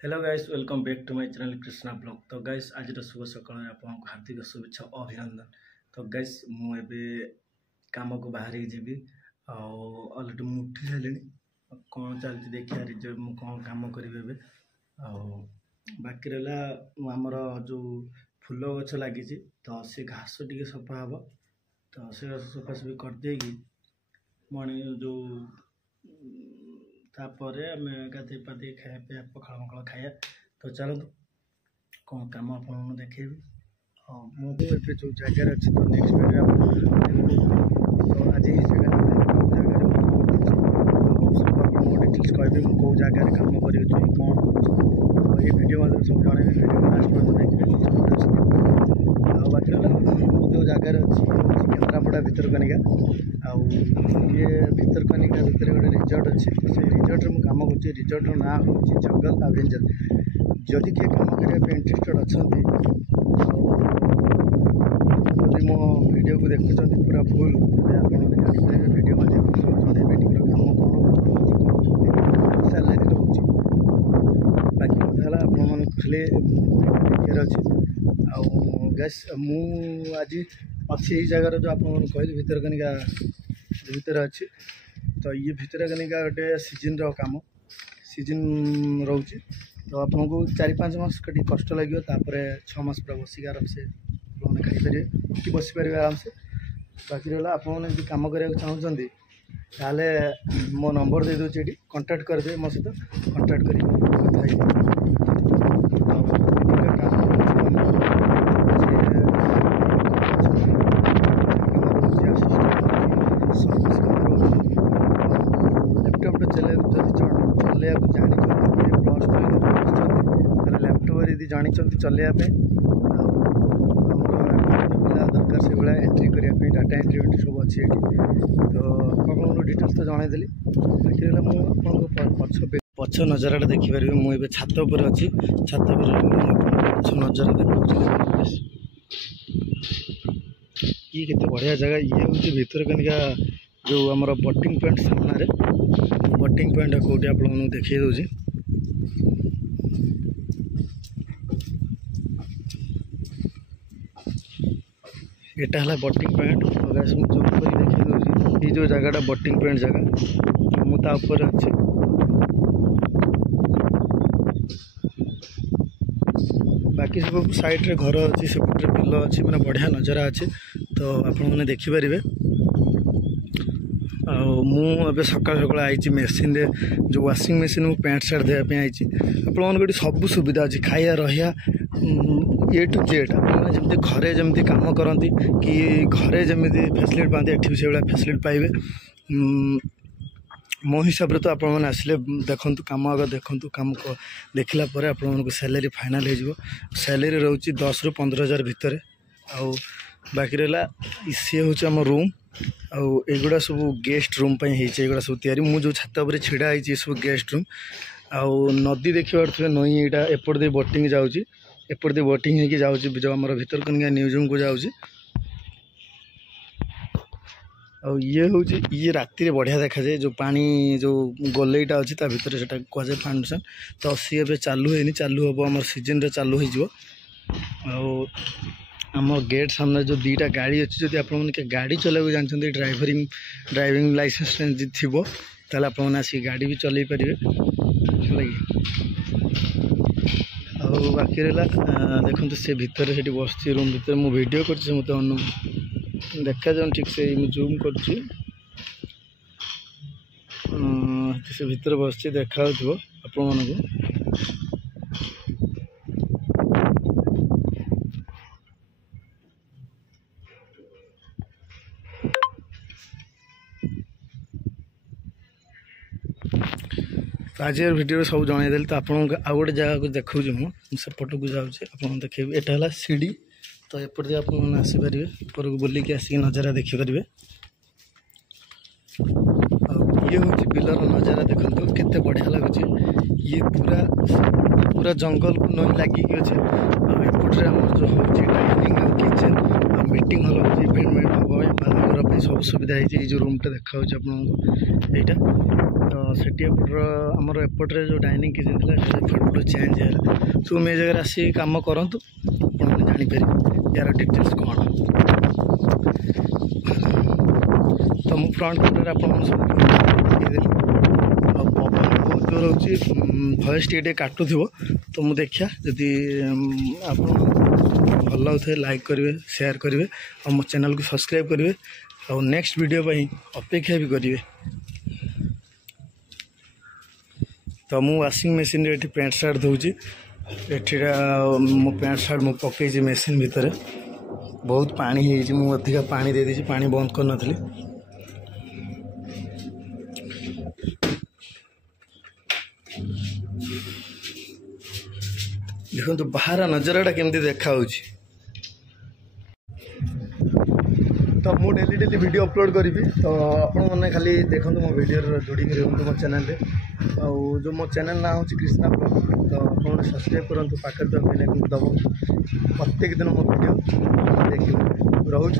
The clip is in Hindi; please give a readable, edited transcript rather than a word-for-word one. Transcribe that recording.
Hello guys welcome back to my channel Krishna blog. तो गाइस आज शुभ सकाल आपको हार्दिक शुभेच्छा अभिनंदन। तो गाइस मुझे काम को बाहर जीवी अलरेडी मुठी सारे कौन चलती देखिए रिजल्ट मु कौन काम करी बाकी रहा आमर जो फूल गछ लगी तो से घास टी सफा हम तो से घास सफासफी करदे मणि जो तापर आम गाधे पाधे खाया पीया पखाड़ मखाड़ खाया। तो चलते कौन कम आप देखेबी मुझे जो जगार अच्छे तो नेक्स्ट वीडियो तो आज जगह डिटेल्स कहबी कौ जगार कम कर कौन तो ये वीडियो सब जन वीडियो लास्ट देखिए। बाकी जो जगार अच्छी केन्द्रापड़ा भितरकनिका ये भितरकनिका भितर गोटे रिजॉर्ट अच्छे से रिजॉर्ट में कम कर रिजॉर्ट ना हूँ जंगल एवेंजर। जदि किए कम करने इंटरेस्टेड अच्छा जदि मो वीडियो को देखुं पूरा फुल जापारे वीडियो माध्यम जनइबे कम कौन सैलरी रोचे बाकी कथा है खाली देखार अच्छे गैस मुझे अच्छी जगार जो आप कहली भितरकनिका भितर अच्छी तो ये भितरकनिका गोटे सीजन काम सीजन रोचे तो आपको 4-5 मास कटी कष्ट लगे 6 मास पूरा बसिक आराम से खाईपर कि बसीपर आराम से। बाकी रहा आपने कम करने चाहते ताले मो नंबर दे दूँ ये कंटाक्ट करदे मो सहित कंटाक्ट कर यदि जानी चलैया दरकार से भाया एंट्री करने डाटा एंट्री सब अच्छे तो आपको डिटेल्स तो जनईदेली। बाकी मुझे पछ नजारा देखिपारे मुझे छात पर अच्छी छात पर पछ नजारा देखा ये केते बढ़िया जगह ये हूँ भितरकनिका जो आमर बोटिंग पॉइंट सामने बोटिंग पॉइंट कौटी आप देखिए दूसरी एटा है बोटिंग पॉइंट जो देखिए दूसरी ये जो जगह बोटिंग पॉइंट जगह मुझे अच्छे बाकी सब साइड रे घर अच्छी सेपटे बिल अच्छी मैंने बढ़िया नजारा अच्छे तो आपने देखिपारे। मुझे सकाल सकाल आई मेसीन जो वाशिंग मेसीन में पैंट सार्ट देवाई आई आप सब सुविधा अच्छी खाया रहा ए टू जेड आपने घरे जमी कम करती कि घरे जमी फैसिलिटी पाते एठी से फैसिलिटी पाइबे। मो हिसाब से तो आपने आसिले देखु कम आगे देखु कम देखला आपको सैलरी फाइनाल हो सैलरी रोचे 10 ରୁ 15,000 भितर। आउ बाकी रहा सी हूँ आम रूम आउगुड़ा सब गेस्ट रूम होगा सब तैयारी मु जो छात पर छिड़ा है सब गेस्ट रूम आउ नदी देखी पारे नई यहाँ एपट दे बोटिंग जाऊँगी एपट दे बोटिंग होगी जाऊँगी जो आम भितरकनिका म्यूजियम को जाऊँगी ये हूँ ये राति बढ़िया देखा जाए जो पानी जो गोलेटा अच्छी भितर से कहुए फाउंडेशन तो सी ए चालू है चालू हम आम सीजन रे चालू हो आम गेट सामने जो 2टा गाड़ी अच्छी जब आप गाड़ी चलाइक जानते ड्राइविंग लाइसेंस थी ताल आप गाड़ी भी चल पारे बाकी रहा देखो से भितर से बस रूम भितर मु वीडियो कर मत देखा जाऊँ ठीक से जूम कर भितर बस देखा आपण आज वीडियो सब जनईदेली। तो आप आउ गोटे जगह को देखा मुझे को जाऊँगी देखे यहाँ है सीढ़ी तो एपटे आप आसपारे ऊपर को बुलिक आसिक नजारा देखिपारे। ये हूँ बिलर नजारा देखो केते बढ़िया लगुच ये पूरा पूरा जंगल को नई लगिक अच्छे एपटे आम जो हूँ डाइनिंग किचेन मीटिंग हल हो इभेंट हम बाहर सब सुविधा है जो रूमटा देखा यहाँ तो सेठी आमर एपटे जो डाइनिंग किचन थी एपट चेंज है सो मे जगह आसी कम करूँ आपने जापर यार डिटेल्स कौन तो मुझे फ्रंट कैमेरा आपदेली पवन बहुत जोर हो भयस टे काटुथ तो मुझे देखा जदि आप भल लगे लाइक करेंगे शेयर करेंगे और मो चैनल को सब्सक्राइब करेंगे और नेक्स्ट वीडियो अपेक्षा भी करेंगे। तो मु वाशिंग मशीन रे पैंट सार्ट धोची मो पैंट सार्ट मु पकई मेसीन भितर बहुत पानी हो अधिका पानी दे दी पानी बंद कर नी देखो बाहर नजरटा केमती देखा तो मु डेली डेली वीडियो अपलोड करी तो आपण मैंने खाली देखो मो वीडियो जोड़ी रुहतु मो चैनल जो मो चैनल ना हूँ कृष्णा ब्लॉग तो आप सब्सक्राइब करूँ पाखे तो दब प्रत्येक दिन मो वीडियो देखिए रोज।